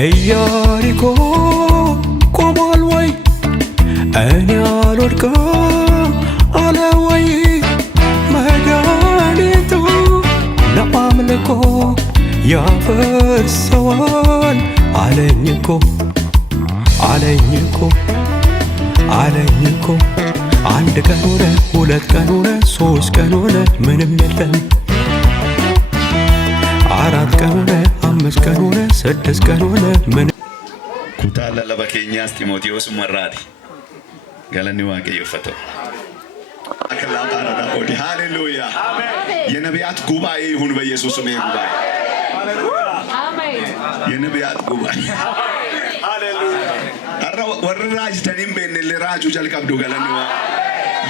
ኢያሪኮ ቆሟል ወይ እኔ አልወድቅም አለ ወይ መድኃኒቱ ለአምልኮ ያፈርሰዋል አለኝ እኮ አንድ ቀን ሆነ ሁለት ቀን ሆነ ሶስት ቀን ሆነ ምንም የለም አራት ቀን ሆነ አምስት ቀን ሆነ ስድስት ቀን ሆነ ምን ኩታላ ለበኬኛስ ጢሞቴዎስ መራዲ ገለኒ ዋቀዮ ፈቶ አከላታራ ዳቦዲ ሃሌሉያ የነቢያት ጉባኤ ይሁን በኢየሱስ ስም ጉባኤ የነቢያት ጉባኤ ሃሌሉያ አራ ወራጅ ተኒም በእነ ለራጁ ጀልቀብዱ ገለኒ ዋ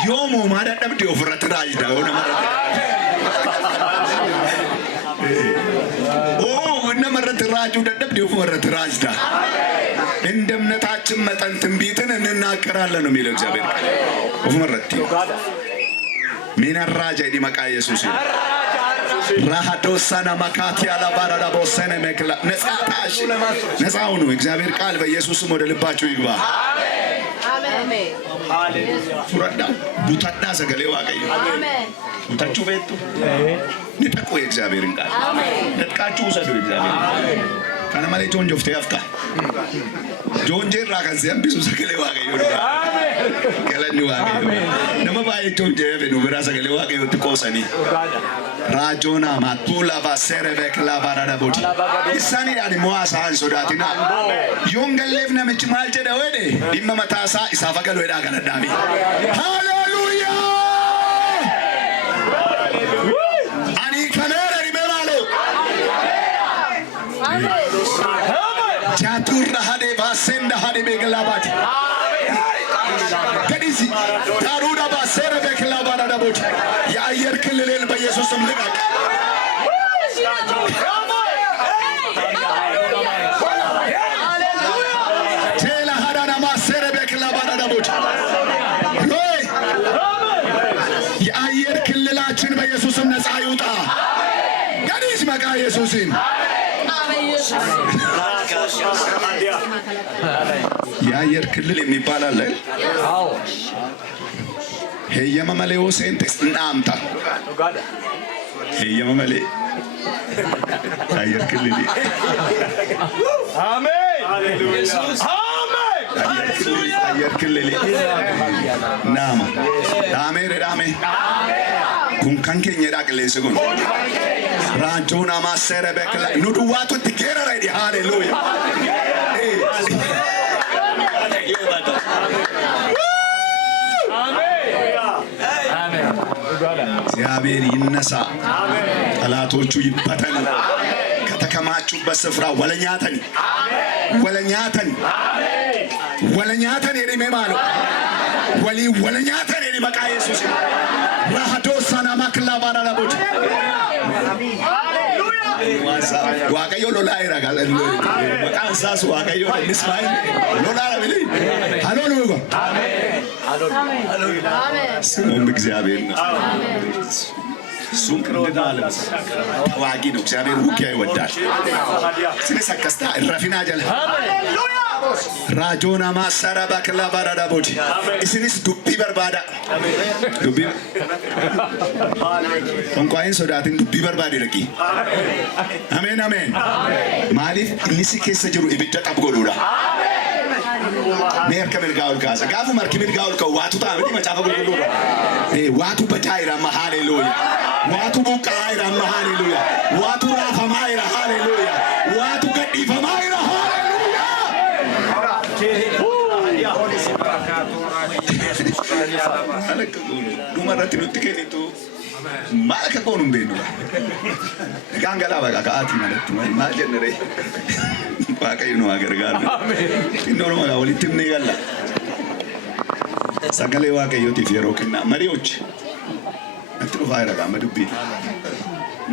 ዮሞ ማዳደብዲ ኦፍረት ራጅ ዳው ነመረ ራጁ ደደብ ዲው ወረት ራጅዳ እንደ እምነታችን መጠን ትንቢትን እንናገራለን ነው የሚለው እግዚአብሔር ወመረቲ ሚና ራጃ ይዲመቃ ኢየሱስ ራሃዶሳና ማካቲ አላባራዳ ቦሰነ መክላ ነጻታሽ ነጻው ነው እግዚአብሔር ቃል በኢየሱስም ወደ ልባችሁ ይግባ አሜን ሃሌሉያ ፉራዳ ቡታዳ ሰገሌ ዋቀዩ አሜን ቡታቹ ቤቱ ንጠቁ የእግዚአብሔርን ቃል ነጥቃችሁ ውሰዱ እግዚአብሔር ካና ማለ ጆን ጆፍቴ አፍካ ጆን ጄራ ከዚያም ቢሱ ሰገሌ ዋቀዩ አሜን ገለኒ ዋቀዩ ነመባይ ጆን ጄቬ ነው ብራ ሰገሌ ዋቀዩ ትቆሰኒ ራጆና ማቱላ ባሰረ በክላ ባራዳ ቦዲ ኢሳኒ ያኒ ሞአሳ አንሶዳቲና ዮንገሌፍ ነምጭ ማልጀ ደወደ ዲመመታሳ ኢሳፈገል ወዳ ገለዳሚ ሃሌሉያ አኒ ከነረ ሪበላሎ ጃቱራ ሀዴ ባሰንዳ ሀዴ በግላባቲ ገዲሲ ታሩዳ ባሰረ በክላ ባራዳ ቦዲ የአየር ክልልን በኢየሱስ ስም ልቀቅ ቴላ ሀዳና ማሰረ በክላ ባራዳ ቦዲ የአየር ክልላችን በኢየሱስ ስም ነፃ ይውጣ ገዲስ መቃ ኢየሱስን የአየር ክልል የሚባል አለ አዎ ሄየመመሌ ወሴንቴስ እናምታ ሄየመመሌ አየር ክልል አሜን ኢየሱስ አሜን አየር ክልል ናማ አሜን አሜን ኩንካንኬኝ ዳቅሌስ ጉን ራጆና ማሰረ በክላ ኑዱዋቱ ትኬራ ራዲ ሃሌሉያ እግዚአብሔር ይነሳ ጠላቶቹ ይበተኑ ከተከማቹበት ስፍራ ወለኛተን የኔ ማለው ወለኛተን የኔ መቃ ኢየሱስ ራሃዶሳና ማክላ ባራላቦት ዋቀዮ ሎላ ይራጋል መቃንሳስ ዋቀዮ ለስማይ ሎላ ለብሊ ሃሌሉያ አሜን ስሙም እግዚአብሔር ነው ሱም እንደዳለስ ተዋጊ ነው እግዚአብሔር ውጊያ ይወዳል ስለሰከስታ ረፊና ጀለ ሃሌሉያ ራጆና ማሰራ ባክላ ባራዳ ቦዲ እስኒስ ዱቢ በርባዳ ዱቢ እንኳን ሶዳትን ዱቢ በርባዲ ረቂ አሜን አሜን ማሊፍ እንሲ ከሰ ጅሩ ኢብዳ ቀብጎሉዳ ሜር ከመል ጋውል ካሰ ጋፉ ማርኪ ጋውል ከዋቱ ታምዲ መጫፈ ጎሉዳ ዋቱ በታይራ ሃሌሉያ ዋቱ ቡቃይራ ሃሌሉያ ዋቱ ራፈማይራ ሃሌሉያ ዋቱ ገዲፈማይራ dumarratti nutti kennitu maal akka goonu hin beeknu egaan galaa baqa ka'aatii malatti maal jennere waaqayyo nu haa gargaaru innoon magaa walitti himnee galla sagalee waaqayyootiif yeroo kennaa mari'ochi natti dhufaa jira qaama dubbii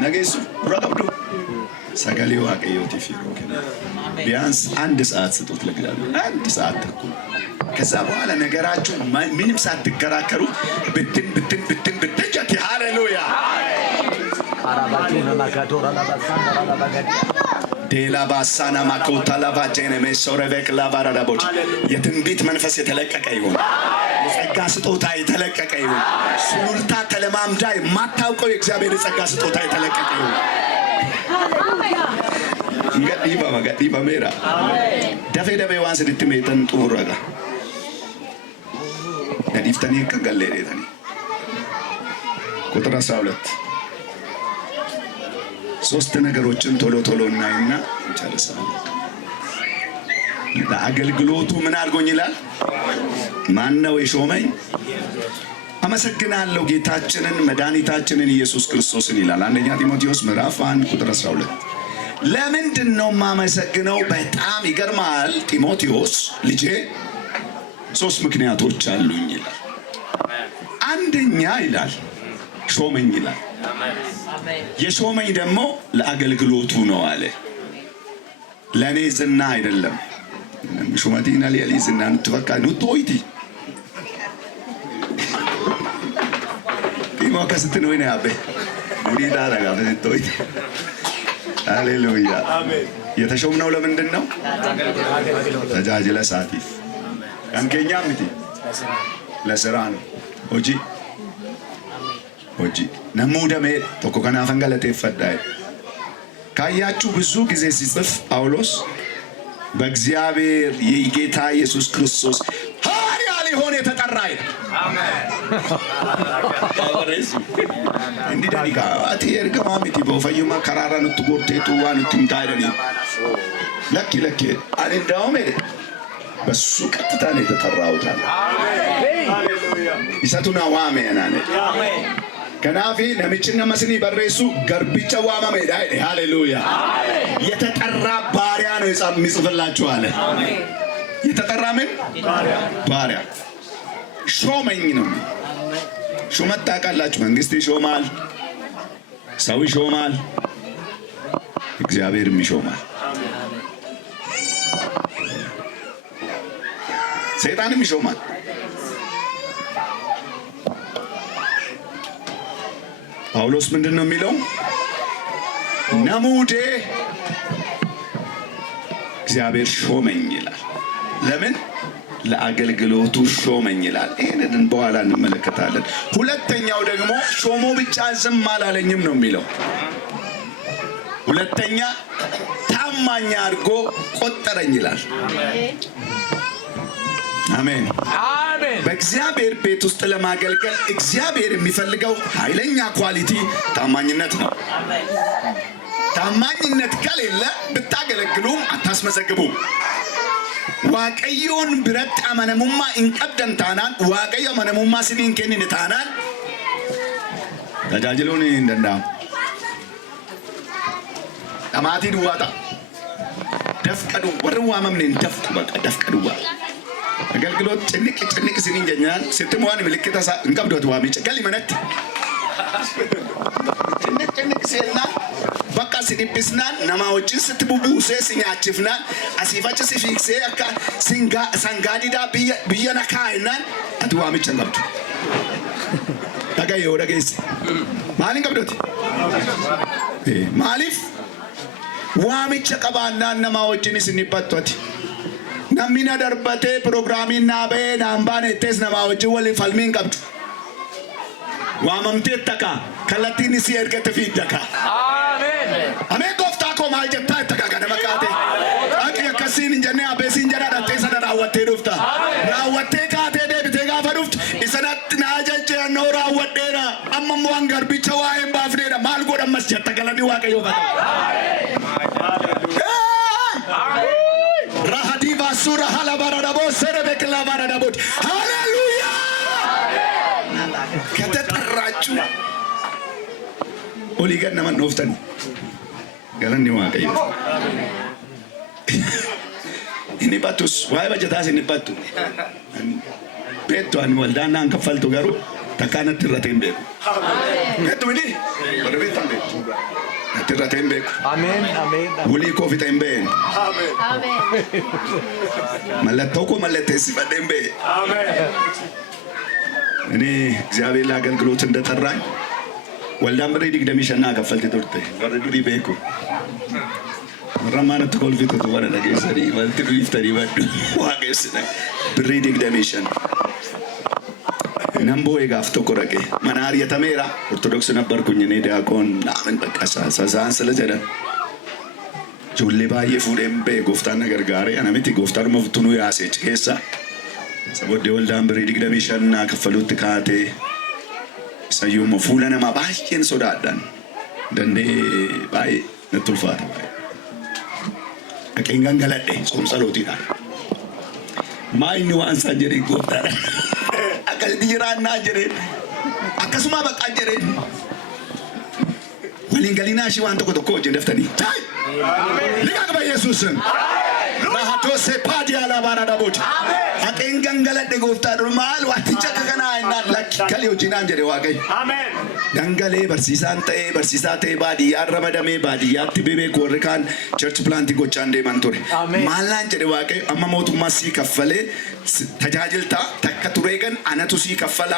nageessu dura qabdu sagalee waaqayyootiif yeroo kennaa ቢያንስ አንድ ሰዓት ስጡት ለእግዚአብሔር አንድ ሰዓት ተኩል ከዛ በኋላ ነገራችሁ ምንም ሳትከራከሩ ብትን ጀት ሃሌሉያ ዴላ ባሳና ማኮታ ላቫጀነ መሶረበክ ላቫራዳቦች የትንቢት መንፈስ የተለቀቀ ይሁን። የጸጋ ስጦታ የተለቀቀ ይሁን። ሱሉልታ ተለማምዳ የማታውቀው የእግዚአብሔር የጸጋ ስጦታ የተለቀቀ ይሁን። ገዲባ ሜራ ደፌ ደፌ ዋንስ ድትሜተን ጡረጋ ነዲፍተኒ ከገለሌተኒ ቁጥር 12 ሶስት ነገሮችን ቶሎ ቶሎ እናይና እንጨርሳለን። ለአገልግሎቱ ምን አድርጎኝ ይላል? ማን ነው የሾመኝ? አመሰግናለሁ ጌታችንን መድኃኒታችንን ኢየሱስ ክርስቶስን ይላል። አንደኛ ጢሞቴዎስ ምዕራፍ 1 ቁጥር 12 ለምንድን ነው የማመሰግነው? በጣም ይገርማል ጢሞቴዎስ ልጄ፣ ሶስት ምክንያቶች አሉኝ ይላል። አንደኛ ይላል ሾመኝ ይላል። የሾመኝ ደግሞ ለአገልግሎቱ ነው አለ። ለኔ ዝና አይደለም። ሹመቲና ለሊ ዝና ንትፈካ ንቶይቲ ቲሞ ከስትነው ነው ያበ ሙዲዳ ረጋ በንቶይቲ ሃሌሉያ አሜን። የተሾምነው ለምንድን ነው? ተጃጅለ ሳቲፍ አንገኛ ምቲ ለስራ ነው። ሆጂ ነሙደሜ ቶኮ ከናፈን ገለቴፈዳይ ካያችሁ ብዙ ጊዜ ሲጽፍ ጳውሎስ በእግዚአብሔር የጌታ ኢየሱስ ክርስቶስ ሐዋርያ ሊሆን የተጠራ አይደል? አሜን። እንዲህ ዳኒካ አቲ እርግማሚቲ በፈዩማ ከራራ ንትጎርቴቱ ዋንቱም ታይደኒ ለኪ አንዳውም በሱ ቀጥታ ነው የተጠራውት አለ። ሃሌሉያ ይሰቱና ዋሜናኔ አሜን። ከናፊ ነምጭና መስኒ በሬሱ ገርቢቻ ዋማሜ ዳይ ሃሌሉያ አሜን። የተጠራ ባሪያ ነው የሚጽፍላችሁ አለ። አሜን። የተጠራ ምን ባሪያ ሾመኝ ነው። ሹመት ታውቃላችሁ፣ መንግስት ይሾማል፣ ሰው ይሾማል፣ እግዚአብሔርም ይሾማል፣ ሰይጣንም ይሾማል። ጳውሎስ ምንድን ነው የሚለው? ነሙዴ እግዚአብሔር ሾመኝ ይላል። ለምን? ለአገልግሎቱ ሾመኝ ይላል። ይህንን በኋላ እንመለከታለን። ሁለተኛው ደግሞ ሾሞ ብቻ ዝም አላለኝም ነው የሚለው። ሁለተኛ ታማኝ አድርጎ ቆጠረኝ ይላል። አሜን አሜን። በእግዚአብሔር ቤት ውስጥ ለማገልገል እግዚአብሔር የሚፈልገው ኃይለኛ ኳሊቲ ታማኝነት ነው። ታማኝነት ከሌለ ብታገለግሉም አታስመዘግቡም። ዋቀዮን ብረት አመነሙማ እንቀብደን ታናን ዋቀዮ አመነሙማ ሲኒን ከኒን ታናን ተጃጅሉን እንደንዳ አማቲ ድዋታ ደፍቀዱ ወርዋ መምን ደፍቁ በቃ ደፍቀዱ አገልግሎት ጭንቅ ሲኒን ጀኛል ስትሟን ምልክት እንቀብዶት ዋሚ ጨገል ይመነት ጭንቅ ሲልና በቃ ሲዲብስናን ነማዎችን ስትቡቡሴ ሲኛችፍናን አሲፋጭ ሲፊክሴ አካ ሰንጋዲዳ ብየነካይናን አትዋሚ ጨንቀብዱ ተጋዮ ደገይስ ማሊን ቀብዶት ማሊፍ ዋሚቸ ቀባናን ነማዎችን ሲኒበቶት ነሚና ደርበቴ ፕሮግራሚና በናምባኔ ቴስ ነማዎች ወሊ ፈልሚን ቀብዱ ዋመምቴ ተካ ከለቲን ሲ እርገት ፊደካ አሜን አሜን ጎፍታ ኮ ማልጀታ ተካ ገደመካቴ አቂ ከሲን እንጀነ አበሲን ጀራ ዳቴ ሰደራ ወቴ ዱፍታ ራወቴ ካቴ ደብቴ ጋፈዱፍት ኢሰዳት ናጀጀ ነው ራወዴራ አመም ዋንጋር ቢቸዋይም ባፍዴራ ማልጎ ደመስ ጀተገለኒ ዋቀዮ ፈታ አሜን ራሃዲቫ ሱራ ሃላባራዳቦ ሰረበክላ ባራዳቦት ሃሌሉያ ከተጠራችሁ ኦሊገን ነመን ኖፍተን ገለኒ ዋቀዮ እኔ ባቱስ ዋይ በጀታስ እኔ ባቱ ቤቷን ወልዳናን ከፈልቱ ጋሩ ተካነት ረቴን ቤኩ አሜን ከቱ ምን ወደ ቤታን ቤኩ አትራቴን ቤኩ አሜን አሜን ውሊ ኮፊቴን ቤን አሜን አሜን መለተውኮ መለተስ በደም ቤ አሜን እኔ እግዚአብሔር ለአገልግሎት እንደጠራኝ ወልዳን ብሬ ዲግደሚሸና ከፈልቲ ቱርቴ ወረ ዱሪ ቤኩ ረማነት ኮልፊቱ ወረ ነገሰሪ ወልቲ ዱይፍተሪ ወዱ ዋገስነ ብሬ ዲግደሚሸን ነምቦ የጋፍ ተቆረቀ መናር የተሜራ ኦርቶዶክስ ነበርኩኝ እኔ ዲያቆን ናምን በቃሳ ሰዛን ስለጀደ ጆሌ ባየ ፉዴም በጎፍታ ነገር ጋር አናመቲ ጎፍታ መፍቱኑ ያሴች ኬሳ ሰቦዴ ወልዳን ብሬ ዲግደሚሸና ከፈሉት ካቴ ሰዩሞ ፉለነማ ባየን ሶዳዳን ደንዴ ባይ ነቱልፋት ባይ አከንጋን ገለዴ ጾም ጸሎቲና ማይኒ ዋንሳ ጀሪ ጎታ አከል ዲራና ጀሪ አከሱማ በቃ ጀሪ ወሊንገሊና ሺ ዋንተ ኮተኮ ጀንደፍተኒ ታይ አሜን ሊቃቅ በኢየሱስም ራሃቶ ሴፓዲ አላባራ ዳቦት አከንጋን ገለዴ ጎፍታ ዱማል ዋትቸከ ከና እና ለክ ከሊዮ ጂናን ጀሪ ዋቀይ አሜን ደንገሌ በርሲሳን ተኤ በርሲሳ ተኤ ባዲያ ረመደሜ ባዲያቲ ቤቤ ኮርካን ቸርች ፕላንቲ ጎቻንዴ መንቶሬ ማላን ጀሪ ዋቀይ አማሞቱ ማሲ ከፈለ ተጃጅልታ ተከቱሬገን አነቱሲ ከፈላ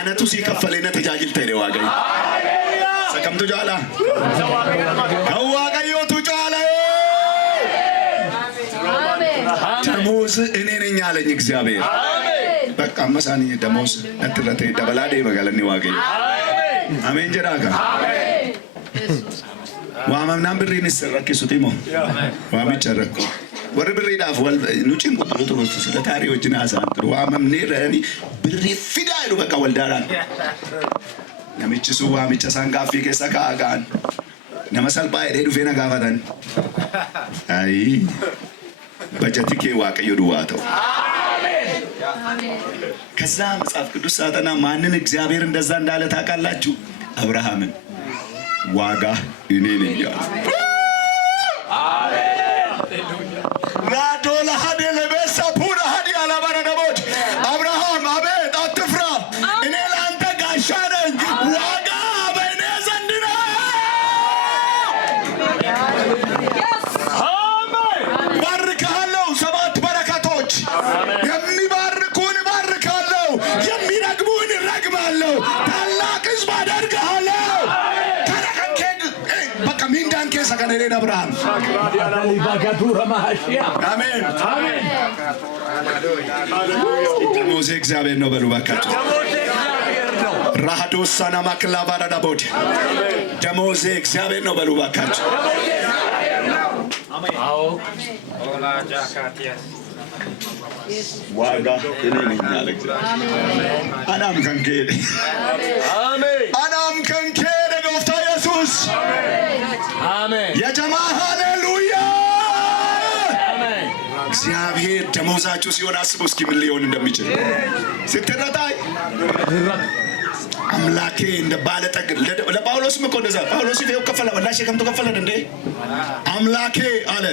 አነቱሲ ከፈለና ተጃጅልታ ይደ ዋቀይ ሃሌሉያ ሰከምቱ ጃላ ከዋቀዮ ቱጫላ ደሞዝ እኔ ነኝ አለኝ እግዚአብሔር በቃ መሳኒ ደሞዝ ነጥረቴ ደበላዴ በጋለኒ ዋገኝ አሜን ጀራካ አሜን ኢየሱስ ዋማምናም ብሪን ሰረክ ሱቲሞ ዋሚ ቸረኮ ወር ብሪ ዳፍ ወል ኑጭን ቁጥሩ ስለታሪ ወጅና አሳንጥሩ ዋማም ነረኒ ብሪ ፊዳይሉ በቃ ወልዳራን ነምጭሱ ዋሚ ቸሳንጋፊ ከሰካጋን ነመሰልባ ሄዱ ፌና ጋፋታን አይ በጀቲኬ ዋቀዩ ዱዋተው አሜን ከዛ መጽሐፍ ቅዱስ ሳጠና ማንን እግዚአብሔር እንደዛ እንዳለ ታውቃላችሁ? አብርሃምን ዋጋ እኔ ነኝ ያለ አሜን ራዶላ ሀደለ በሰፑራ ሀዲ አላባራ ደቦች አብርሃም አቤት አትፍራ እኔ ላንተ ጋሻ ነኝ ዋጋ በእኔ ዘንድ ነው አሜን ባርካለሁ ሰባት በረከቶች የሚባርኩን ባርካለሁ የሚረግሙን ረግማለሁ ታላቅ ሕዝብ አደርግሃለሁ ተረከንከ በቃ ሚንዳን ከሰ ከነኔ አብርሃም አሜን አሜን ደሞዜ እግዚአብሔር ነው በሉ ባካችሁ ራሃዶሳና ማክላባራ ዳቦድ ደሞዜ እግዚአብሔር ነው በሉ ባካችሁ አሜን አዎ ኦላ ጃካቲያስ ዋጋ እኔ ነኝ አለ እግዚአብሔር አናም ከንኬደ አሜን አናም ከንኬደ ጎፍታ ኢየሱስ አሜን የጀማ ሃሌሉያ አሜን እግዚአብሔር ደሞዛችሁ ሲሆን አስቡ እስኪ ምን ሊሆን እንደሚችል ስትረታይ አምላኬ እንደ ባለጠግ ለጳውሎስም እኮ እንደዛ ጳውሎስ ይሄው ከፈለ ወላሽ ከምቶ ከፈለን እንዴ አምላኬ አለ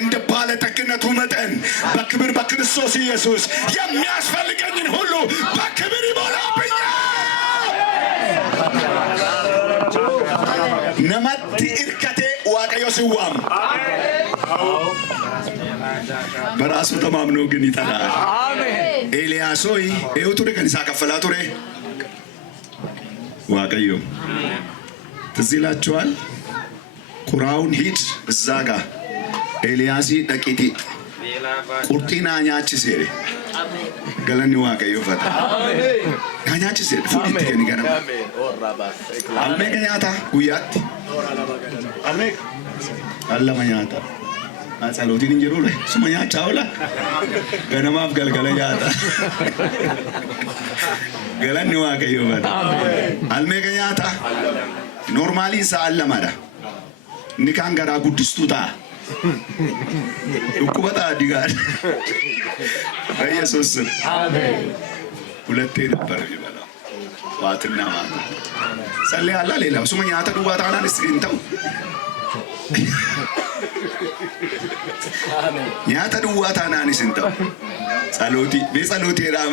እንደ ባለጠግነቱ መጠን በክብር በክርስቶስ ኢየሱስ የሚያስፈልገኝን ሁሉ በክብር ይሞላብኛል ነመቲ እርከቴ ዋቀዮ ሲዋም በራሱ ተማምኖ ግን ይጠላል ኤልያስ ሆይ ይኸው ቱሬ ከኒሳ ከፈላ ቱሬ ዋቀዮ ትዝ ይላችኋል ቁራውን ሂድ እዛ ጋር ኤልያሲ ደቂቲ ቁርጢና ኛች ሴሬ ገለኒ ዋቀዮ ፈታ ኛች ሴሬ ፉዲት ከኒ ገና አልሜ ገኛታ ጉያት አልሜ አለማ ኛታ አጸሎቲን እንጀሩ ላይ ስመኛ ቻውላ ገነማፍ ገልገለ ያታ ገለኒ ዋቀዮ ፈታ አልሜ ገኛታ ኖርማሊ ሳለማዳ ኒካን ገራ ጉድስቱታ ዱኩበታ ዲጋር በኢየሱስ አሜን ሁለቴ ነበር ይበላው ዋትና ማታ ሰለይ አላ ሌላው ስመኛ አተዱባታና ንስንተው አሜን ያተ ዱዋታና ንስንተው ጸሎቲ በጸሎቲ ራበ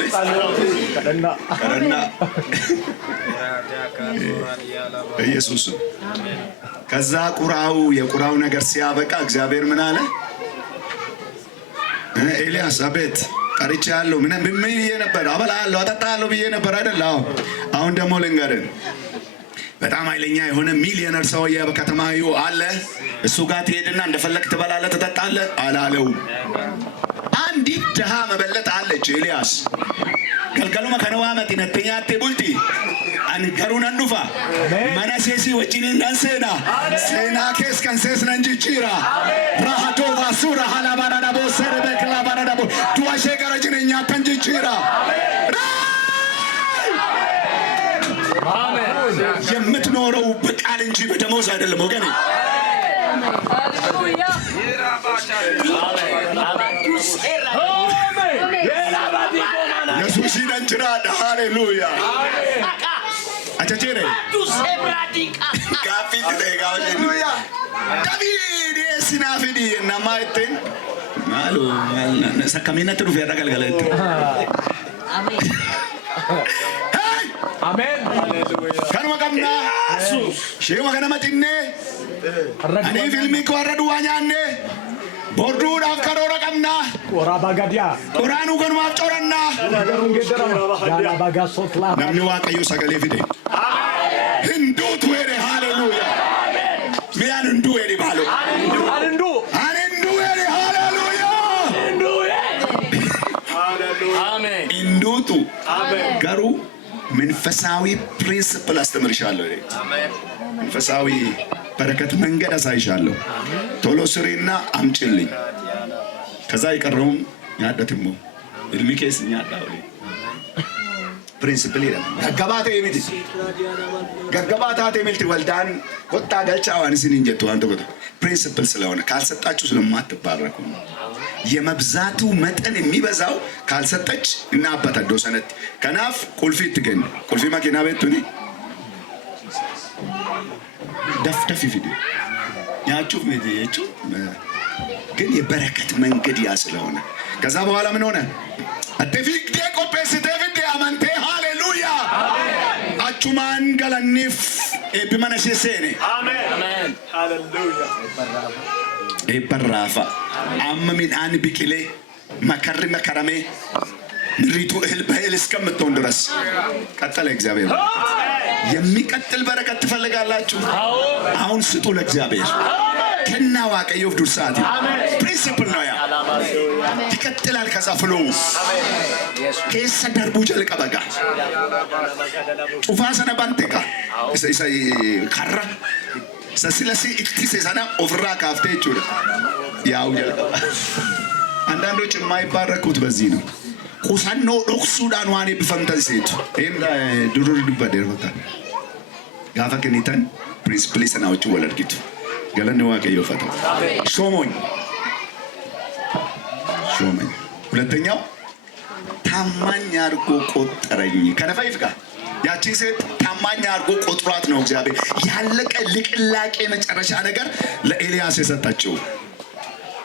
ከረና ኢየሱስ አሜን ከዛ የቁራው ነገር ሲያበቃ እግዚአብሔር ምን አለ ኤልያስ አቤት ቀርቼ ያለው ምን ብዬ ነበር አበላለሁ አጠጣለሁ ብዬ ነበር አይደል አሁን ደግሞ ልንገርህ በጣም ኃይለኛ የሆነ ሚሊዮነር ሰውዬ በከተማዩ አለ። እሱ ጋር ትሄድና እንደፈለክ ትበላለህ ትጠጣለህ አላለው። አንዲት ድሃ መበለት አለች ኤልያስ ገልገሉማ ከነዋ መቲነተኛቴ ቡልቲ አንገሩን አንዱፋ መነሴሲ ወጪን እንዳንሰና ሴና ኬስ ከንሴስ ነንጂቺራ ራሃቶ ባሱራ ሃላባራዳ ቦሰረ በክላ ባራዳ ቦ ዱዋሼ ገረጅነኛ ተንጂቺራ አሜን። የምትኖረው በቃል እንጂ በደሞዝ አይደለም ወገኔ። ሃሌሉያ ኢየሱስ ይንችራል። ሃሌሉያ አቸቼሬ ጋፊት ደጋው ሃሌሉያ ዳቪድ ሲናፊዲ ነማይቴን ማሉ ሰከሚነቱ ዱፍ ያዳገልገለት አሜን አሜን ሃሌሉያ ከነማ ቀምና ሼማ ከነማ ጢኔ አኔ ፊልሚ ኮረዱ ዋኛኔ ቦርዱ ዳፍ ከሮራ ቀምና ቆራ ባጋዲያ ቆራኑ ገኑ ማፍጮረና ነገሩን ገደራ ያላ ባጋሶትላ ነምኒ ዋቀዩ ሰገሌ ፊዴ አሜን እንዱት ወሬ ሃሌሉያ አሜን ሚያን እንዱ ወሬ ባሎ አንዱ አንዱ ወሬ ሃሌሉያ እንዱ ሃሌሉያ አሜን እንዱቱ አሜን ጋሩ መንፈሳዊ ፕሪንሲፕል አስተምርሻለሁ። አሜን መንፈሳዊ በረከት መንገድ አሳይሻለሁ። ቶሎ ስሪና አምጪልኝ። ከዛ ይቀረውም ያደትሞ እልሚኬስ ያዳው ፕሪንሲፕል ይላል። ገገባታቴ ሚልቲ ወልዳን ወጣ ገልጫዋን ሲንጀቱ አንተ ወጣ ፕሪንሲፕል ስለሆነ ካልሰጣችሁ ስለማትባረኩ የመብዛቱ መጠን የሚበዛው ካልሰጠች እና አባታዶ ሰነት ከናፍ ቁልፊት ግን ቁልፊ ማኪና ቤቱኒ ደፍደፍ ፊዲ ያቹ ሜዲያቹ ግን የበረከት መንገድ ያ ስለሆነ ከዛ በኋላ ምን ሆነ አደፊክ ዴኮፔስ ዴቪድ አማንቴ ሃሌሉያ አቹማን ገለኒፍ ኤቢማነሴሴኔ አሜን አሜን ሃሌሉያ ኤበራፋ አመሚን አን ቢቂሌ መከሪ መከረሜ ምሪቱ እህል በእህል እስከምትሆን ድረስ ቀጠለ እግዚአብሔር። የሚቀጥል በረከት ትፈልጋላችሁ? አሁን ስጡ ለእግዚአብሔር። ከና ዋቀዩ ዱርሳቲ ፕሪንሲፕል ነው ያ ይቀጥላል። ከዛ ፍሎው ከሰ ደርቡ ጀልቀ በጋ ጩፋሰነ ባንቴካ እሰይ ካራ ሰስለሲ ኢክቲስ ሰና ኦፍራ ካፍቴ ጩር ያው ጀልቀ አንዳንዶች የማይባረኩት በዚህ ነው። ቁሳኖ ዶክሱዳን ዋኔ በፈንታሲት ኤምዳ ዱሩር ዲባደርታ ጋፋ ከኒታን ፕሪንሲፕል ሰናዎች ወለድቂቱ ገለነ ዋቀዮ ፈታ ሾሞኝ ሁለተኛው ታማኝ አድርጎ ቆጠረኝ ከነፋይፍ ጋር ያቺ ሴት ታማኝ አድርጎ ቆጥሯት ነው እግዚአብሔር ያለቀ ልቅላቄ መጨረሻ ነገር ለኤልያስ የሰጣቸው።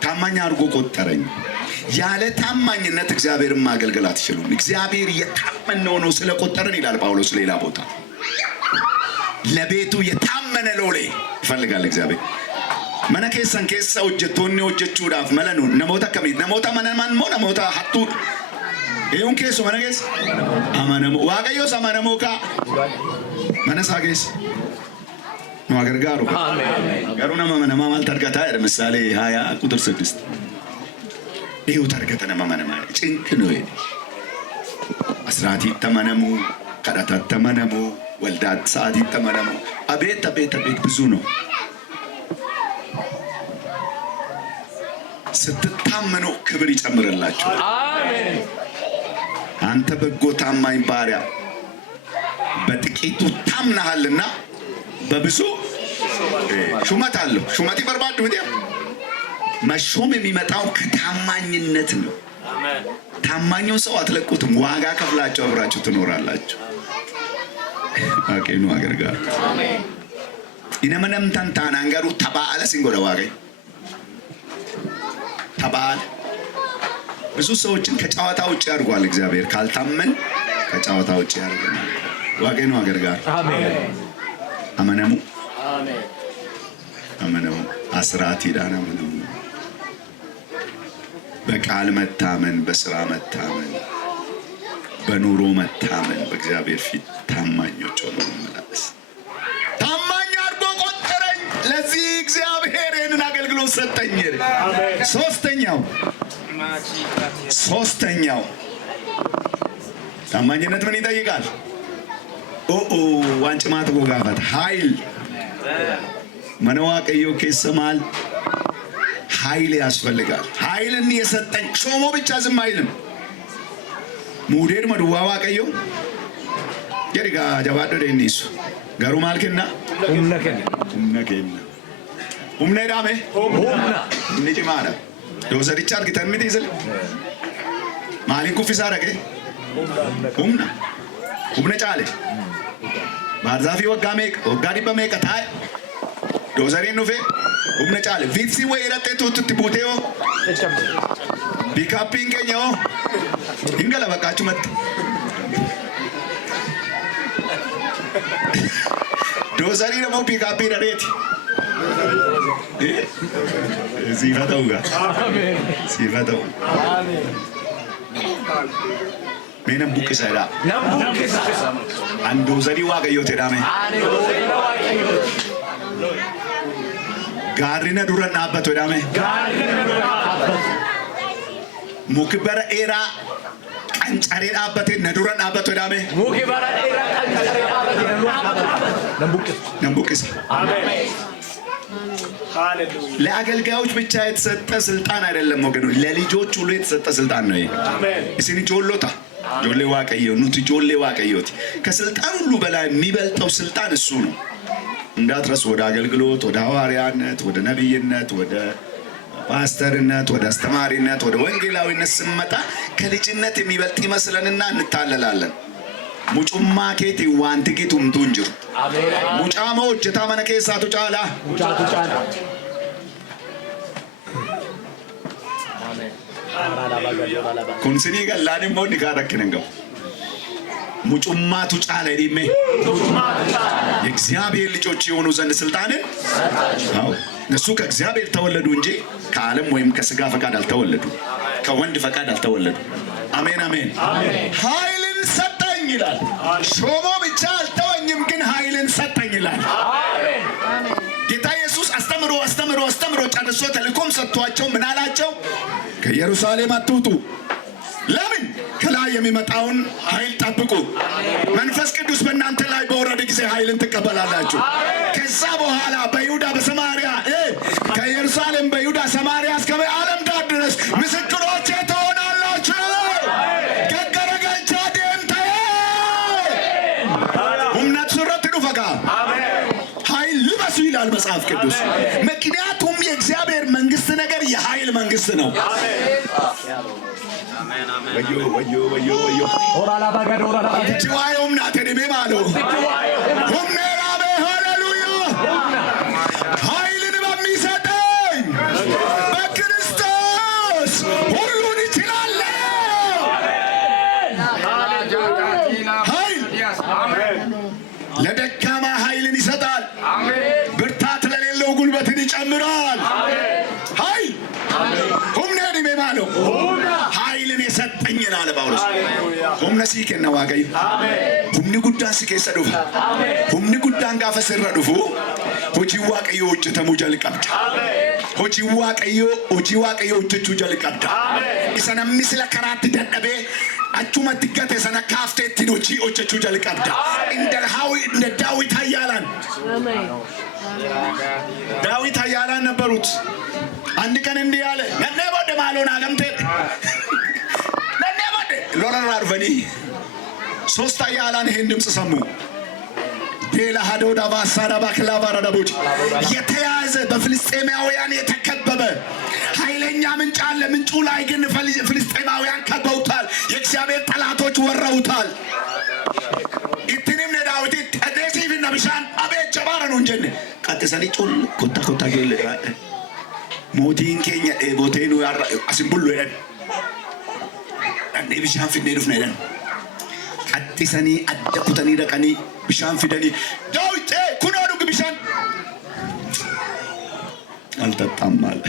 ታማኝ አድርጎ ቆጠረኝ። ያለ ታማኝነት እግዚአብሔርን ማገልገል አትችሉም። እግዚአብሔር የታመነው ነው ስለቆጠረን ይላል ጳውሎስ ሌላ ቦታ። ለቤቱ የታመነ ሎሌ ይፈልጋል እግዚአብሔር። መነከሰን ከሰ ወጀቶኒ ወጀቹዳፍ መለኑ ነሞታ ከሚት ነሞታ ማንማን ሞ ነሞታ ሀጡ ይሁን ከሱ መነከስ አማነሙ ዋቀዮስ አማነሙካ መነሳገስ ነው አገርጋሩ አሜን ጋሩና ማመነማ ማለት አርጋታ ለምሳሌ 20 ቁጥር 6 ይሁ ታርገተና ማመነማ ጭንቅ ነው። አስራቲ ተመነሙ ቀዳታ ተመነሙ ወልዳት ሰዓት ተመነሙ አቤት አቤት አቤት ብዙ ነው። ስትታመኑ ክብር ይጨምርላችሁ። አሜን። አንተ በጎ ታማኝ ባሪያ በጥቂቱ ታምናሃልና በብዙ ሹመት አለው። ሹመት ይበርባዱ ወዲያ መሾም የሚመጣው ከታማኝነት ነው። አሜን። ታማኙ ሰው አትለቁትም። ዋጋ ከፍላችሁ አብራችሁ ትኖራላችሁ። አቄኑ አገርጋር አሜን። ኢነመነም ታንታና አንገሩ ተባለ ሲንጎዳ ዋጋይ ተባለ። ብዙ ሰዎችን ከጨዋታ ውጭ ያርጓል እግዚአብሔር። ካልታመን ከጨዋታ ውጭ ያርገናል። ዋጋይ ነው አገርጋር አሜን። አመነሙ አሜን። አመነሙ አስራት ይዳና አመነሙ በቃል መታመን፣ በስራ መታመን፣ በኑሮ መታመን፣ በእግዚአብሔር ፊት ታማኞች ሆነው መመላለስ ለዚህ እግዚአብሔር ይህንን አገልግሎት ሰጠኝ። ሶስተኛው ታማኝነት ምን ይጠይቃል? ዋንጭማት ጎጋፈት ኃይል መነዋቀዮ ከሰማል ኃይል ያስፈልጋል። ኃይልን የሰጠኝ ሾሞ ብቻ ዝም አይልም። ሙዴድ መድዋ ዋቀዮ የሪጋ ጀባዶ ደኒሱ ገሩ ማልከና ኡምነከና ኡምነዳሜ ንጭማዳ ዶዘሪቻ አርጊተን ምት ይዘል ማሊን ኩፊሳ ረገ ኡምነ ጫለ ባርዛፊ ወጋ ዲበ ሜቀ ታይ ዶዘሪን ኑፌ ኡምነ ጫለ ቪትሲ ወይ ረቴ ቱት ቡቴዮ ፒካፒንግ ኬኛው ingala bakachu mat dozari na mo pick-up na reti sifatauga sifatau menam bukisa da an dozari waga yote dame garina duran nabato dame mukbara era አንጫሬ አባቴ ነዱራ አባቴ ዳሜ ሙኪባራ ኤራ አንጫሬ አባቴ ነምቡቅስ አሜን ሃሌሉያ። ለአገልጋዮች ብቻ የተሰጠ ስልጣን አይደለም ወገኖች፣ ለልጆች ሁሉ የተሰጠ ስልጣን ነው። አሜን። እስኒ ጆሎታ ጆሌ ዋቀዮ ኑት ጆሌ ዋቀዮት ከስልጣን ሁሉ በላይ የሚበልጠው ስልጣን እሱ ነው። እንዳትረሱ ወደ አገልግሎት፣ ወደ ሐዋርያነት፣ ወደ ነብይነት፣ ወደ ፓስተርነት፣ ወደ አስተማሪነት፣ ወደ ወንጌላዊነት ስንመጣ ከልጅነት የሚበልጥ ይመስለንና እንታለላለን። ሙጩማ ኬቲ ዋንቲኪ ቱምቱንጅሩ ሙጫሞ ጀታ መነኬ ሳቱ ጫላ ኩንሲኒ ገላኒ ሞኒ ካረክነንገው ሙጩማቱ ጫላ ዲሜ የእግዚአብሔር ልጆች የሆኑ ዘንድ ስልጣንን አዎ እነሱ ከእግዚአብሔር ተወለዱ እንጂ ከዓለም ወይም ከስጋ ፈቃድ አልተወለዱ፣ ከወንድ ፈቃድ አልተወለዱ። አሜን አሜን። ኃይልን ሰጠኝ ይላል። ሾሞ ብቻ አልተወኝም፣ ግን ኃይልን ሰጠኝ ይላል። ጌታ ኢየሱስ አስተምሮ ጨርሶ ተልእኮም ሰጥቷቸው ምን አላቸው? ከኢየሩሳሌም አትውጡ። ለምን? ከላይ የሚመጣውን ኃይል ጠብቁ። መንፈስ ቅዱስ በእናንተ ላይ በወረደ ጊዜ ኃይልን ትቀበላላችሁ። ከዛ በኋላ በይሁዳ በሰማርያ ከኢየሩሳሌም በይሁዳ ሰማርያ እስከ ዓለም ዳር ድረስ ምስክሮቼ ትሆናላችሁ። ገገረገቻ ደምታዬ እምነት ሱረት ዱፈጋ ኃይል ልበሱ ይላል መጽሐፍ ቅዱስ። ምክንያቱም የእግዚአብሔር መንግስት ነገር የኃይል መንግስት ነው። ወዮ ኦራላ ባጋዶ ኦራላ ጭዋዮም ናተደሜ ማሎ ሁሜራቤ ሃሌሉያ ኃይልን በሚሰጠኝ በክርስቶስ ሁሉን ይችላል። ኃይል ለደካማ ኃይልን ይሰጣል። ብርታት ለሌለው ጉልበትን ይጨምራል። ኃይል ሁምኔ ማሎ ኃይልን የሰጠኝ አለ ጳውሎስ። ሁምነ ሲከነ ዋቀዩ ሁምኒ ጉዳን ሲከሰ ዱፍ ሁምኒ ጉዳን ጋፈ ሲረ ዱፉ ሆጂ ዋቀዮ ሆጀተሙ ጀልቀብዳ ሆጂ ዋቀዮ ሆጀቹ ጀልቀብዳ ኢሰነ ምስለ ከራት ደደቤ አቹማ ትከተ ሰነ ካፍቴት ሆጂ ሆጀቹ ጀልቀብዳ እንደ ዳዊት ኃያላን ዳዊት ኃያላን ነበሩት። አንድ ቀን እንዲህ አለ ነኔ ወደ ማሎና ገምቴ ነኔ ወደ ሎራራ አርቨኒ ሶስት ኃያላን ይሄን ድምጽ ሰሙ። ቤላ ሀዶዳ ባሳዳ ባክላባ ረዳቦች የተያዘ በፍልስጤማውያን የተከበበ ኃይለኛ ምንጭ አለ። ምንጩ ላይ ግን ፍልስጤማውያን ከበውታል። የእግዚአብሔር ጠላቶች ወረውታል። ኢትንም ነዳውቲ ተደሲፍ ነብሻን አቤት ጀባራ ነው እንጀነ ቀጥሰኒ ጮል ኮታ ገለ ሞቲን ኬኛ ቦቴኑ ያራ አሲምቡሉ ይደን አንዴ ቢሻን ፊት ነይዱፍ ነይደን ቀጥሰኒ አደኩተኒ ደቀኒ ቢሻን ፊደኒ ዳዊት ኩኖዱ ቢሻን አልጠጣም አለ።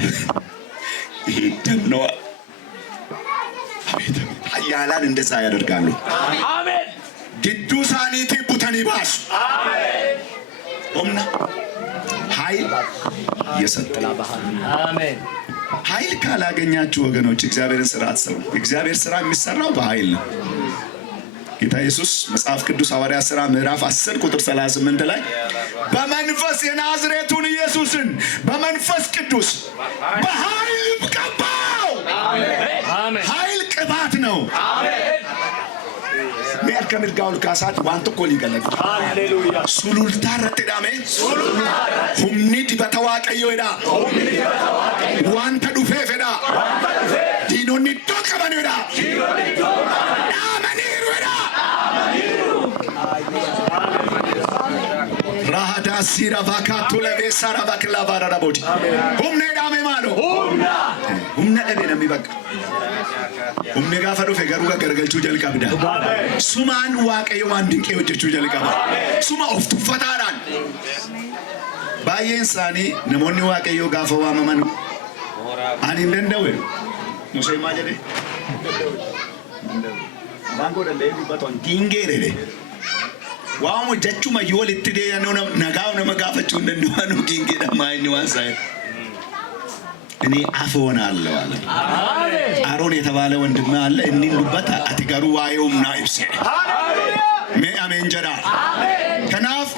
ይሄ ደም ነው። አቤት ኃያላን እንደዛ ያደርጋሉ። አሜን። ድዱሳኒቲ ቡተኒ ባስ አሜን። ኦምና ኃይል የሰጠ። አሜን። ኃይል ካላገኛችሁ ወገኖች እግዚአብሔርን ስራ አትሰሩ። እግዚአብሔር ስራ የሚሰራው በኃይል ነው። ጌታ ኢየሱስ መጽሐፍ ቅዱስ ሐዋርያት ሥራ ምዕራፍ 10 ቁጥር 38 ላይ በመንፈስ የናዝሬቱን ኢየሱስን በመንፈስ ቅዱስ በኃይል ቀባው። አሜን። ኃይል ቅባት ነው። ሜል ከሚርጋውል ካሳት ዋንተ ኮሊገለ ሃሌሉያ ሱሉልታ ረተዳሜ ሁምኒ ዲበተዋቀዮ ሄዳ ዋንተ ዱፌ ፌዳ ዲኖኒ ዶቀበን ሄዳ ራሃዳ ሲራ ቫካቱ ለቤሳራ ባክላ ባራዳቦች ሁምኔ ዳሜ ማሎ ሁምነ እቤ ነው የሚበቃ ሁምኔ ጋፈ ዱፌ ገሩ ገርገልቹ ጀልቀብዳ ሱማን ዋቀዮ ዋን ድንቄ ወጀቹ ጀልቀባ ሱማ ኦፍቱ ፈታራን ባየን ሳኒ ነሞኒ ዋቀዮ ጋፈ ዋመመን አኒ እንደንደው ሙሴ ማጀዴ ባንጎ ደለ ቢባቶን ዲንጌሬ ዋሙ ጀቹማ ይወልት ደ ያነው ነጋው ነመጋፈቹ እንደነዋኑ ጊንጌዳ ማይኒ ዋንሳይ እኔ አፈወናለሁ አለ። አሮን የተባለ ወንድም አለ እንዲህ ሉባታ አትጋሩ ዋየውም ናይብሴ ሜ አሜን ጀዳ ከናፍ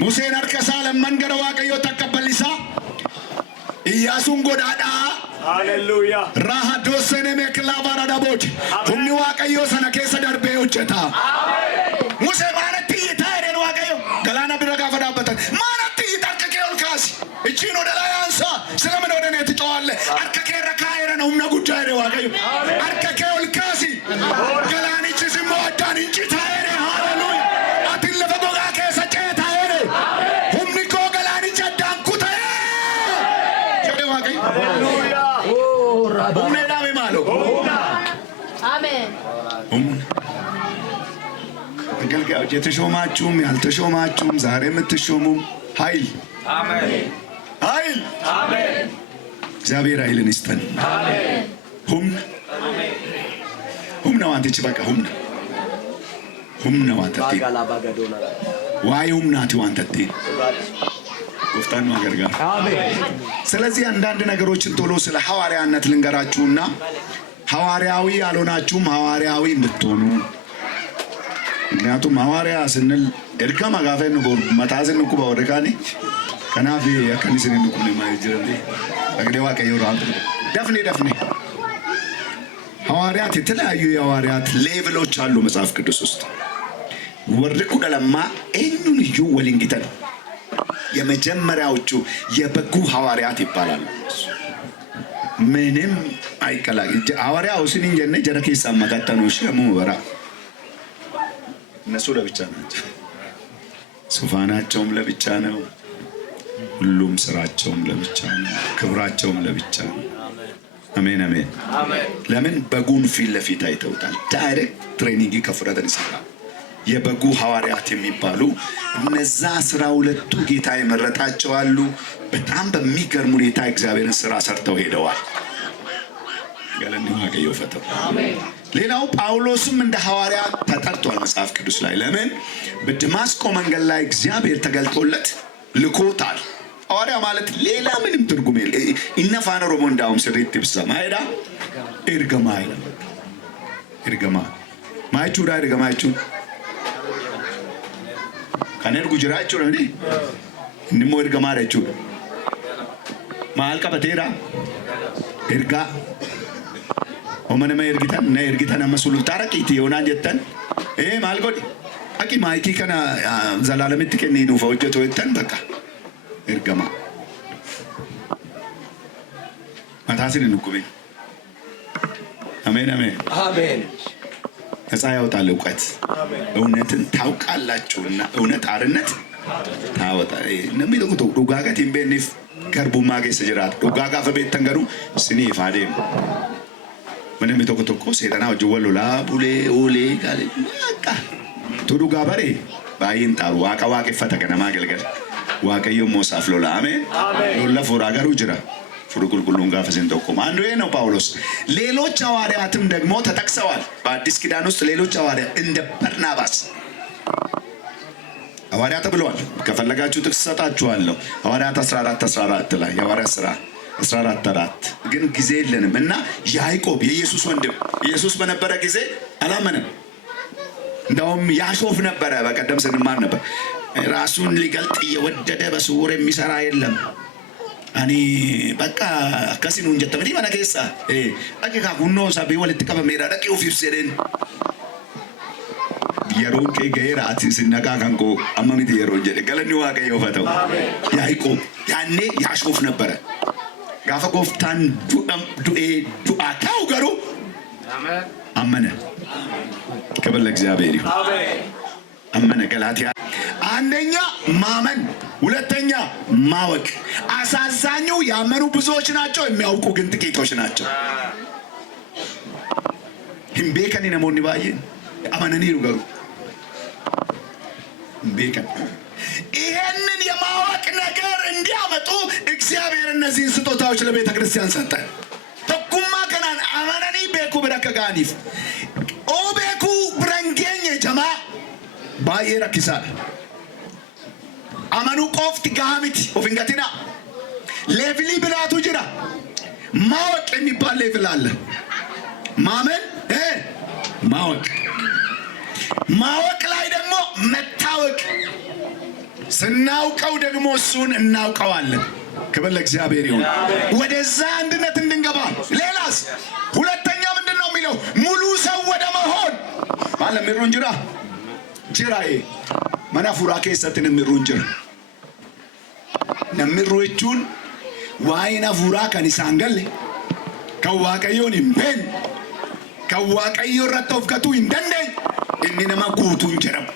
ሙሴን አርከሳ ለመንገረ ዋቀዮ ተቀበልሳ ኢያሱን ጎዳዳ ሃሌሉያ ራሃ ዶሰነ መክላ ባራዳቦች ሁኒ ዋቀዮ ሰነ ከሰ ደርቤ ወጨታ ሙሴ ማለት ይታረን ዋቀዮ ገላና ቢረጋ ፈዳበተ ማለት ይታከከል ካሲ እቺን ወደ ላይ አንሳ ስለምን ወደ እኔ ትጫዋለ አርከከ ረካይረ ነው ጉዳይ ዋቀዮ አርከከል ካሲ ገላኒች ሲሞዳን እንጂ ታይረ ሃሌሉያ አትለፈ ቦጋ ከሰጨ ታይረ ሁኒ ኮ ገላኒች ዳንኩ ታይረ ጀደ ዋቀዮ ሃሌሉያ ሁኒ ዳሜ ማሎ አሜን አገልጋዮች የተሾማችሁም ያልተሾማችሁም ዛሬ የምትሾሙም ኃይል አሜን ኃይል አሜን እግዚአብሔር ኃይልን ይስጠን። አሜን ሁም ነው አንተ በቃ ሁም ነው አንተ ዋይ ሁም ናት አንተ ወፍታን ማገርጋ አሜን። ስለዚህ አንዳንድ ነገሮችን ቶሎ ስለ ሐዋርያነት ልንገራችሁና ሐዋርያዊ ያልሆናችሁም ሐዋርያዊ እንድትሆኑ ምክንያቱም ሐዋርያ ስንል እርጋማ ጋፈን ነው መታዘን ነው ወደካኒ ከናፊ ያከኒስን ነው ኩለ ማይጀንዲ አግደዋ ከየውራል ደፍኔ ሐዋርያት የተለያዩ የሐዋርያት ሌቭሎች አሉ መጽሐፍ ቅዱስ ውስጥ ወርቁ ደለማ እኙን እዩ ወሊንጊተን የመጀመሪያዎቹ የበጉ ሐዋርያት ይባላሉ። ምንም አይከላል ሐዋርያው ሲንኝ ጀነ ጀረከ ይሳማታተኑ ሸሙ ወራ እነሱ ለብቻ ናቸው። ሱፋናቸውም ለብቻ ነው። ሁሉም ስራቸውም ለብቻ ነው። ክብራቸውም ለብቻ ነው። አሜን አሜን አሜን። ለምን በጉን ፊት ለፊት አይተውታል። ዳይሬክት ትሬኒንግ ከፍረተን ይሰራል። የበጉ ሐዋርያት የሚባሉ እነዛ 12ቱ ጌታ የመረጣቸው አሉ። በጣም በሚገርም ሁኔታ እግዚአብሔርን ስራ ሰርተው ሄደዋል። ገለኒ ዋቀዮ ፈተው አሜን። ሌላው ጳውሎስም እንደ ሐዋርያ ተጠርቷል መጽሐፍ ቅዱስ ላይ። ለምን በደማስቆ መንገድ ላይ እግዚአብሔር ተገልጦለት ልኮታል። ሐዋርያ ማለት ሌላ ምንም ትርጉም የለ ኢነፋነ ሮሞ እንዳውም ስሪት ይብሰማ ሄዳ እርገማ ማይቹራ እርገማቹ ከነርጉ ጅራቹ ነው እንዴ እንሞ እርገማ ረቹ ማልቀ በቴራ እርጋ ወመነመ እርጊተን መስሉ ታረቂት የሆና ጀተን ማልጎድ አቂ ማይኪ ከና ዘላለምት ከኔ ነው ፈውጀቶ ወተን በቃ እርገማ ማታሲን እንኩቤ አሜን አሜን አሜን። ነፃ ያወጣል እውቀት እውነትን ታውቃላችሁና እውነት አርነት ታወጣ ነሚለው ዱጋጋት ኢምቤኒፍ ገርቡማ ገሰ ጅራት ዱጋጋ ፈቤት ተንገሩ ስኒ ፋዴም ምንም ተቆጥቆ ሰይጣና ወጀወሉ ላቡሌ ኦሌ ጋለ ማቃ ቱዱ ጋበሬ ባይን ጣሩ ዋቀዋቀ ፈተከና ማገልገል ዋቀዮ ሞሳፍሎላ አሜን አሜን። ለፎራ ጋሩ ጅራ ፍሩቁልቁሉን ጋፈሰን ተቆማ አንዱ ነው ጳውሎስ። ሌሎች ሐዋርያትም ደግሞ ተጠቅሰዋል በአዲስ ኪዳን ውስጥ ሌሎች ሐዋርያት እንደ በርናባስ ሐዋርያት ብለዋል። ከፈለጋችሁ ጥቅስ ሰጣችኋለሁ። ሐዋርያት 14 ላይ የሐዋርያት ሥራ 14:4 ግን ጊዜ የለንም እና ያዕቆብ የኢየሱስ ወንድም ኢየሱስ በነበረ ጊዜ አላመነም። እንደውም ያሾፍ ነበረ። በቀደም ስንማር ነበር ራሱን ሊገልጥ እየወደደ በስውር የሚሰራ የለም። እኔ በቃ ከሲኑ እንጀት ተመዲ ማነከሳ አቂካ ጉኖ ሳቢ ወልት ቀበሜራ ደቂው ፊፍሰደን የሮን ከገራቲ ሲነጋ ካንቆ አማሚት የሮን ጀለ ገለኒ ዋቀዮ ፈተው ያዕቆብ ያኔ ያሾፍ ነበረ። ጋፈ ጎፍታን ዱአ ታው ገሩ አመነ። ከበለ እግዚአብሔር ይሁን አመነ። ገላትያ አንደኛ ማመን፣ ሁለተኛ ማወቅ። አሳዛኙ ያመኑ ብዙዎች ናቸው፣ የሚያውቁ ግን ጥቂቶች ናቸው። ህምቤከኒ ነሞኒ ባየ አመነኒ ይሩገሩ ህምቤከን ይሄንን የማወቅ ነገር እንዲያመጡ እግዚአብሔር እነዚህን ስጦታዎች ለቤተ ክርስቲያን ሰጠ። ተኩማ ከናን አመነኒ ቤኩ ብረከጋኒፍ ኦ ቤኩ ብረንጌኝ ጀማ ባየ ረኪሳል አመኑ ቆፍት ጋሚት ኦፊንጋቲና ሌቭሊ ብላቱ ጅራ ማወቅ የሚባል ሌቭል አለ። ማመን ማወቅ ላይ ደግሞ መታወቅ። ስናውቀው ደግሞ እሱን እናውቀዋለን። ክብር ለእግዚአብሔር ይሁን። ወደዛ አንድነት እንድንገባ። ሌላስ ሁለተኛ ምንድነው የሚለው? ሙሉ ሰው ወደ መሆን ማለት ምሩን ጅራዬ መናፉራ ከሰትን ምሩን ጅራ ነምሮቹን ዋይና ፉራ ከኒሳንገል ከዋቀዮን ይምበን ከዋቀዮ ረተውፍከቱ እንደንደይ እንነማ ጉቱን ጀረም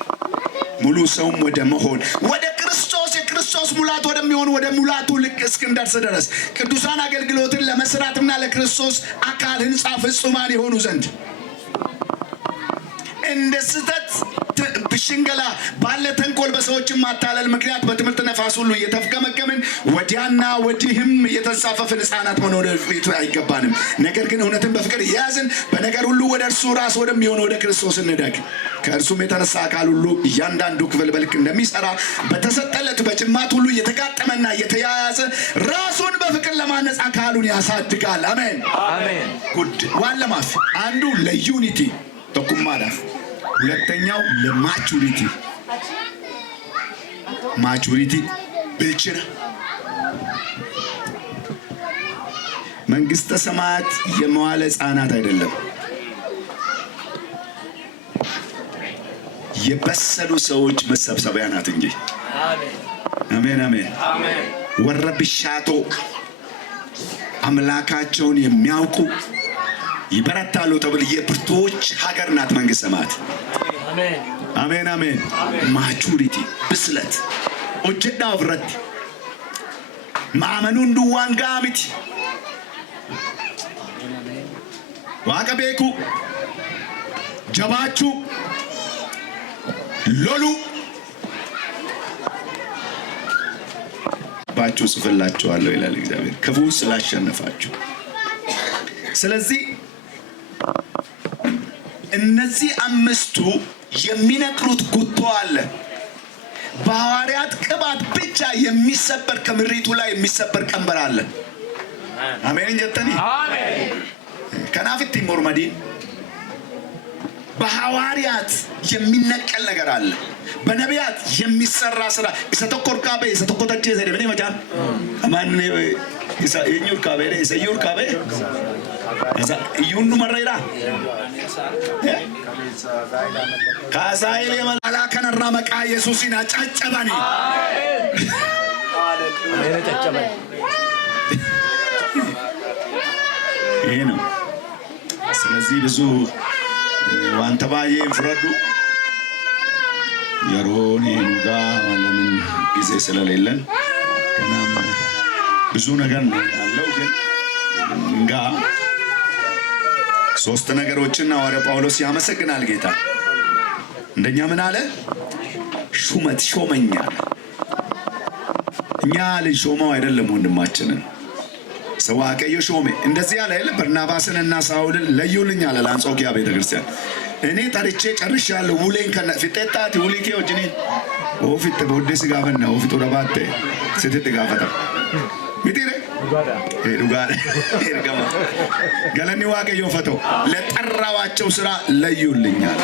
ሙሉ ሰውም ወደ መሆን ወደ ክርስቶስ የክርስቶስ ሙላት ወደሚሆን ወደ ሙላቱ ልክ እስክንደርስ ድረስ ቅዱሳን አገልግሎትን ለመስራትና ለክርስቶስ አካል ህንጻ ፍጹማን የሆኑ ዘንድ እንደ ስተት ብሽንገላ ባለ ተንኮል በሰዎችም ማታለል ምክንያት በትምህርት ነፋስ ሁሉ እየተፍገመገምን ወዲያና ወዲህም እየተንሳፈፍን ሕፃናት መኖር አይገባንም። ነገር ግን እውነትን በፍቅር እያያዝን በነገር ሁሉ ወደ እርሱ ራስ ወደሚሆን ወደ ክርስቶስ እንደግ። ከእርሱም የተነሳ አካል ሁሉ እያንዳንዱ ክፍል በልክ እንደሚሰራ በተሰጠለት በጅማት ሁሉ እየተጋጠመና እየተያያዘ ራሱን በፍቅር ለማነጽ አካሉን ያሳድጋል። አሜን አሜን። ጉድ ዋለማፍ አንዱ ለዩኒቲ ተኩማዳፍ ሁለተኛው ለማቹሪቲ ብልጭና መንግስተ ሰማያት የመዋለ ሕፃናት አይደለም፣ የበሰሉ ሰዎች መሰብሰቢያ ናት እንጂ። አሜን አሜን አሜን። ወረብሻቶ አምላካቸውን የሚያውቁ ይበረታሉ ተብሎ የብርቱዎች ሀገር ናት መንግስተ ሰማያት። አሜን አሜን። ማቹሪቲ ብስለት ኦጀዳ አፍረት ማመኑ እንዱዋን ጋሚት ዋቀ ቤኩ ጀባቹ ሎሉ ባችሁ ጽፍላችኋለሁ ይላል እግዚአብሔር ክፉ ስላሸነፋችሁ። ስለዚህ እነዚህ አምስቱ የሚነቅሩት ጉቶ አለ። በሐዋርያት ቅባት ብቻ የሚሰበር ከምሪቱ ላይ የሚሰበር ቀንበር አለ። አሜን ጀተኒ አሜን። ከናፍቲ ሞርማዲን በሐዋርያት የሚነቀል ነገር አለ። በነቢያት የሚሰራ ስራ ኢሰተኮርካበ ኢሰተኮታቼ ዘደብኔ መጫን ማን የኙር ካበ የሰዩር ካበ ይሁኑ መረይራ ካሳይል የመላላ ከነራ መቃ ኢየሱስን አጫጨባኒ አሜን ተጨባኒ ይሄ ነው። ስለዚህ ብዙ ዋንተባዬ ፍረዱ የሮኒ ኑጋ ለምን ጊዜ ስለሌለን ገናም ብዙ ነገር ነው ያለው። ግን እንጋ ሶስት ነገሮችን ሐዋርያ ጳውሎስ ያመሰግናል ጌታ። እንደኛ ምን አለ? ሹመት ሾመኛ። እኛ ልሾመው አይደለም ወንድማችንን ሰዋቀዮ ሾሜ እንደዚህ ያለ አይደል? በርናባስንና ሳውልን ለዩልኝ አለ ለአንጾኪያ ቤተክርስቲያን። እኔ ጠርቼ ጨርሻለሁ። ውሌን ከነ ፍጤጣት ውሊኬ ወጅኒ ኦፊት ቦዴስ ጋፈና ኦፊት ወራባቴ ስትት ጋፈታ ሚቲሬ ዱጋር ኤርጋማ ገለኒ ዋቀዮ ፈቶ ለጠራዋቸው ስራ ለዩልኛል።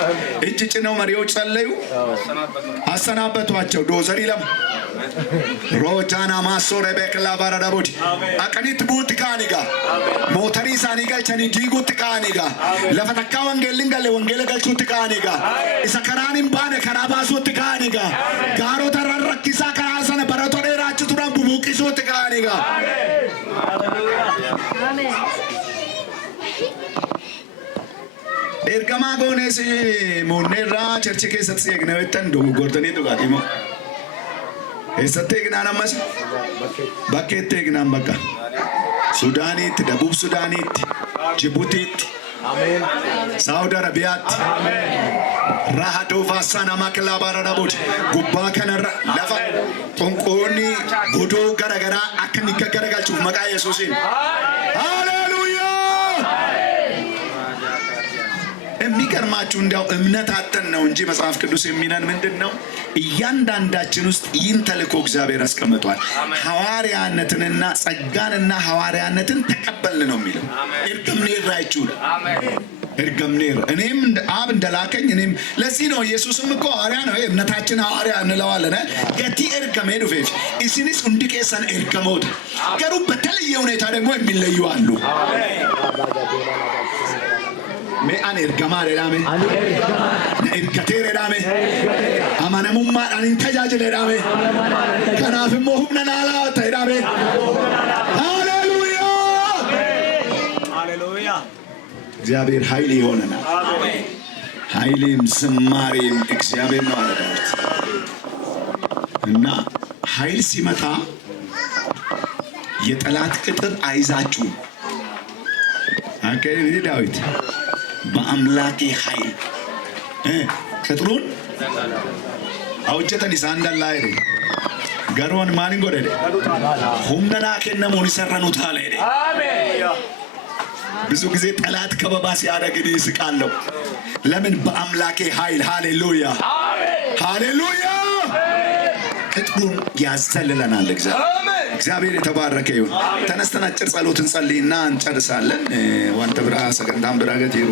እጅ ጭነው መሪዎች ጸለዩ፣ አሰናበቷቸው። ዶዘሪ ለም ሮጃና ማሶረ በክላ ባራዳቦድ አቀኒት ቡት ካኒጋ ሞተሪ ሳኒጋ ቸኒ ዲጉት ካኒጋ ለፈተካ ወንጌልን ገለ ወንጌል ገልቹት ካኒጋ ኢሰከራኒም ባነ ከራባሱት ካኒጋ ጋሮ ተራረኪሳ ከራሰነ በረቶ ደራቹ ቱራን ቡቡቂሱት ካኒጋ አሜን ኤርጋማ ጎኔስ ሞኔራ ቸርች ከሰት ሲግነወተን ዶጎርተኒ ዱጋቲሞ ኤሰቴ ግናናማስ ባኬቴ ግናም በቃ ሱዳኒት ደቡብ ሱዳኒት ጅቡቲት አሜን ሳውዲ አረቢያት አሜን ራሃዶ ፋሳና ማክላ ባራዳቦድ ጉባ ከነራ ለፋ ጦንቆኒ ጎዶ ገረገራ አከኒ ገረጋልቹ መቃ ኢየሱስን ሃሌሉያ የሚገርማችሁ እንዲያው እምነት አጥተን ነው እንጂ መጽሐፍ ቅዱስ የሚነን ምንድነው? እያንዳንዳችን ውስጥ ይህን ተልእኮ እግዚአብሔር አስቀምጧል። ሐዋርያነትንና ጸጋንና ሐዋርያነትን ተቀበልን ነው የሚለው። እርግምኔር ራይቹ እርግምኔር እኔም አብ እንደላከኝ እኔም ለዚህ ነው ኢየሱስም እኮ ሐዋርያ ነው። እምነታችን ሐዋርያ እንለዋለን። ገቲ እርገሜ ዱፌፍ ኢሲኒስ እንድቄሰን እርገሞት ገሩ በተለየ ሁኔታ ደግሞ የሚለዩ አሉ። Me an ergama redame an ergatere redame amana mumma an intajajele redame kanaf mo humna nala redame ሃሌሉያ ሃሌሉያ እግዚአብሔር ኃይል ይሆነናል። አሜን ኃይልም ዝማሬም እግዚአብሔር ነው አለበት እና ኃይል ሲመጣ የጠላት ቅጥር አይዛችሁ አከለ ዳዊት በአምላኬ ኃይል ቅጥሩን አውጀተን ይሳንዳላ አይደ ገሮን ማንን ጎደደ ሁምነና ከነሙን ይሰራኑት አለ አይደ አሜን። ብዙ ጊዜ ጠላት ከበባ ሲያደርግ ይስቃለሁ። ለምን? በአምላኬ ኃይል ሃሌሉያ አሜን ሃሌሉያ ቅጥሩን ያዘልለናል እግዚአብሔር የተባረከ ይሁን። ተነስተን አጭር ጸሎት እንጸልይና እንጨርሳለን። ዋንተ ብራ ሰገንታም ብራገት ይሩ